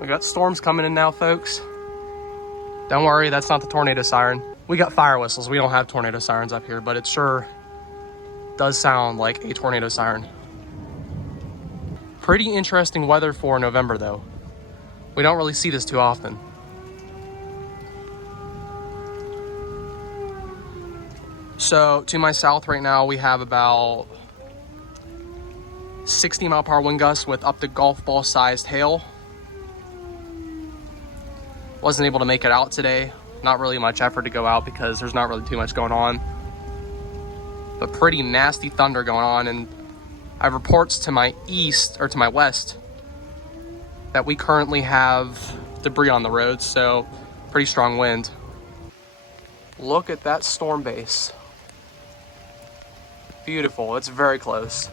We got storms coming in now, folks. Don't worry, that's not the tornado siren. We got fire whistles. We don't have tornado sirens up here, but it sure does sound like a tornado siren. Pretty interesting weather for November, though. We don't really see this too often. So to my south right now, we have about 60 mile per hour wind gusts with up to golf ball sized hail. Wasn't able to make it out today. Not really much effort to go out because there's not really too much going on. But pretty nasty thunder going on, and I have reports to my east, or to my west, that we currently have debris on the roads, so pretty strong wind. Look at that storm base. Beautiful, it's very close.